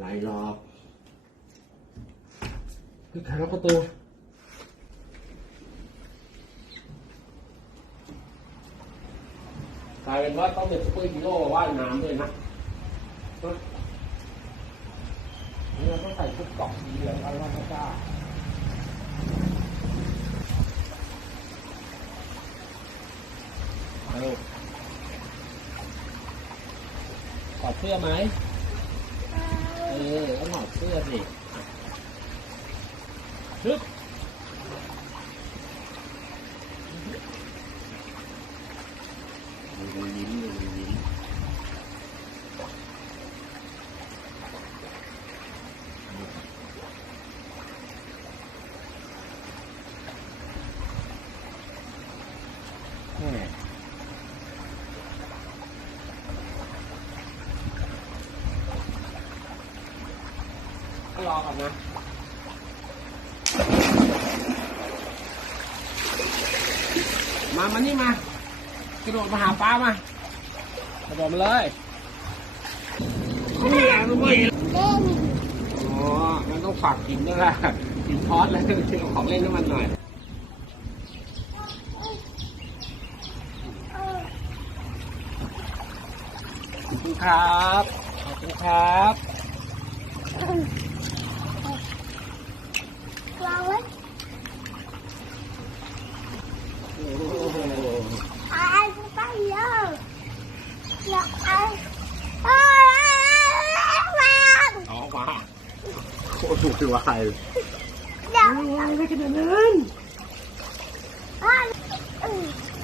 ไรหรอกคือใครล็อกประตูกลายเป็นว่าต้องเป็นซุปเปอร์ฮีโร่ว่ายน้ำด้วยนะนี่เราต้องใส่ชุดเกาะสีเหลืองอะไรว่าพระเจ้าเอาถอดเสื้อไหม เออต้องถอดเสื้อสิฮึบดูมันยิ้มดูมันยิ้มแม่ อก่อนนะมามานี่มากระโดดมาหาป้ามากระโดดมาเลยนี่อะมันไม่อ๋องั้นต้องฝากกินด้วยล่ะกินทอดเลยเอของเล่นให้มันหน่อยขอบคุณครับ ขอบคุณครับ วางไว้ โอ้โห ไอ้กูไปเยอะแล้วไอ้ไอ้วางออกมาโคตรถูกวาใครเดี๋ยไม่ขนาดนั้นอะ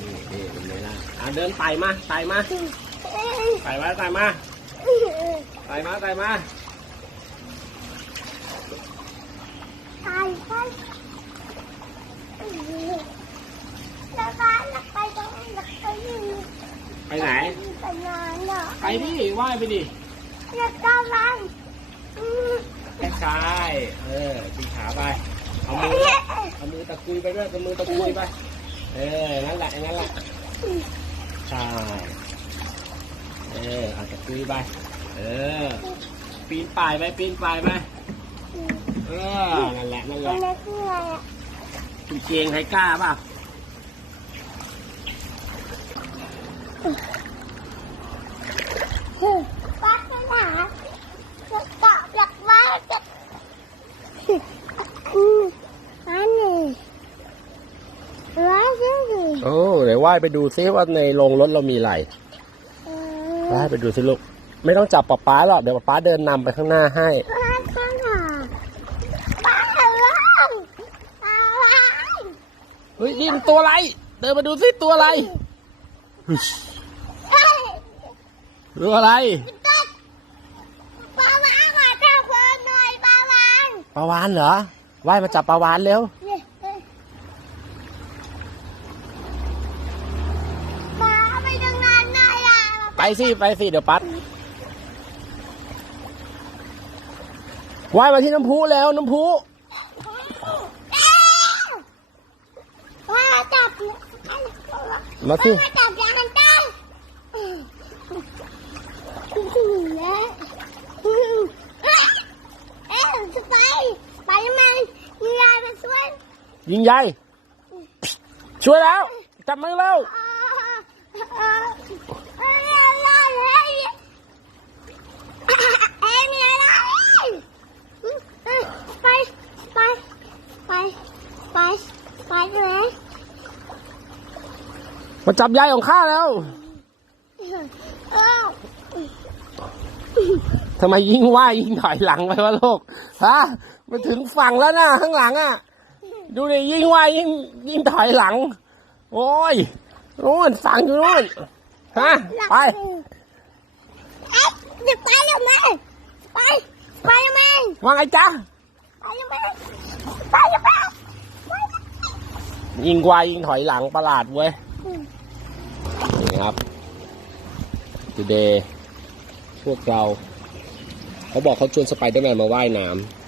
นี่นี่เป็นไงล่ะอะเดินไต่มาไต่มาไต่มาไต่มาไต่มาไต่มาตายไปแล้วบ้านเราไปตรงนี้เราไปยืน ไปไหน ไปนานเนาะ ไป ดิว่ายไปดิแล้วก็มันอืมแค่ชายเออตีขาไป เอามือ เอามือตะกุยไปด้วยเอามือตะกุยไป เออ นั่นแหละ นั่นแหละใช่เออเอาตะกุยไป เออ ปีนป่ายไป ปีนป่ายไป เออ นั่นแหละ นั่นแหมัละนไม่คืออะไรอะคุณเจงใครกล้าป่ะ ป้าไปหาจะเกาะหลักไม้จะอืมอันนี้ร้ายจังเลยโอ้เดี๋ยวว่ายไปดูซิว่าในโรงรถเรามีอะไรเอว่ายไปดูซิลูก ไม่ต้องจับป๊าป๊าหรอก เดี๋ยวป๊าป๊าเดินนำไปข้างหน้าให้ป้าข้างหน้าป้าอะไรอะไรเฮ้ยนี่มันตัวอะไร เดินมาดูซิตัวอะไรเอ้ย ตัวอะไรตัดป้าวางมาเจ้าคนหน่อยป้าวางปลาวานเหรอว่ายมาจับปลาวานเร็วเนี่ยเอ้ยป้าไปทำงานหน่อยอะไปสิไปสิเดี๋ยวปัดว่ายมาที่น้ำพุแล้วน้ำพุว่าจับมาสิ ว่าจับยากันได้แล้วเอ๊ะจะไปไปทำไมมียายมาช่วย ยิงใหญ่ช่วยแล้วจับมือแล้วเอ้ยเอ้ยอะไรเอ้ยมีอะไรไปไปไปไปไปเลยมาจับยายของข้าแล้วทำไมยิ่งว่ายยิงถอยหลังไปวะลูกฮะมาถึงฝั่งแล้วนะข้างหลังอะ ดูดิยิงว่ายยิงยิงถอยหลัง โอ้ยโน่นฝั่งอยู่โน่นฮะไปเอ๊ะเดี๋ยวไปแล้วแม่ไปไปแล้วแม่ว่าไงจ๊ะไปแล้วแม่ไปแล้วแม่ยิงวายยิงถอยหลังประหลาดเว้ยนี่ครับ today พวกเรา เขาบอกเขาชวนสไปเดอร์แมนมาว่ายน้ำ